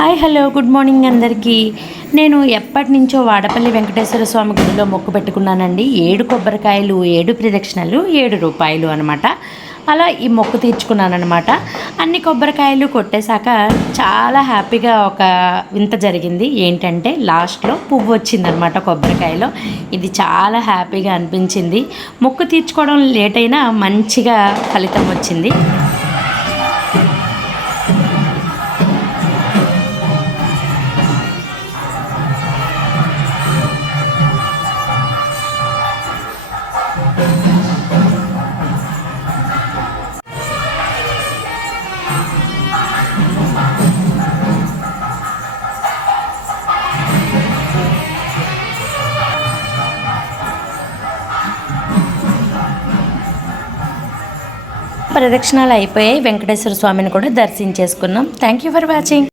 Hi hello good morning అందరికీ. నేను ఎప్పటి నుంచో వాడపల్లి వెంకటేశ్వర స్వామి గుడిలో మొక్కు పెట్టుకున్నానండి. 7 కొబ్బరికాయలు, 7 ప్రదక్షిణలు, 7 రూపాయలు అనమాట. అలా ఈ మొక్కు తీర్చుకున్నానమాట. అన్ని కొబ్బరికాయలు కొట్టేశాక చాలా హ్యాపీగా ఒక వింత జరిగింది. ఏంటంటే లాస్ట్లో పువ్వు వచ్చిందనమాట కొబ్బరికాయలో. ఇది చాలా హ్యాపీగా అనిపించింది. మొక్కు తీర్చుకోవడం లేట్ అయినా మంచిగా ఫలితం వచ్చింది. ప్రదక్షిణాలు అయిపోయాయి. వెంకటేశ్వర స్వామిని కూడా దర్శించేసుకున్నాం. Thank you for watching.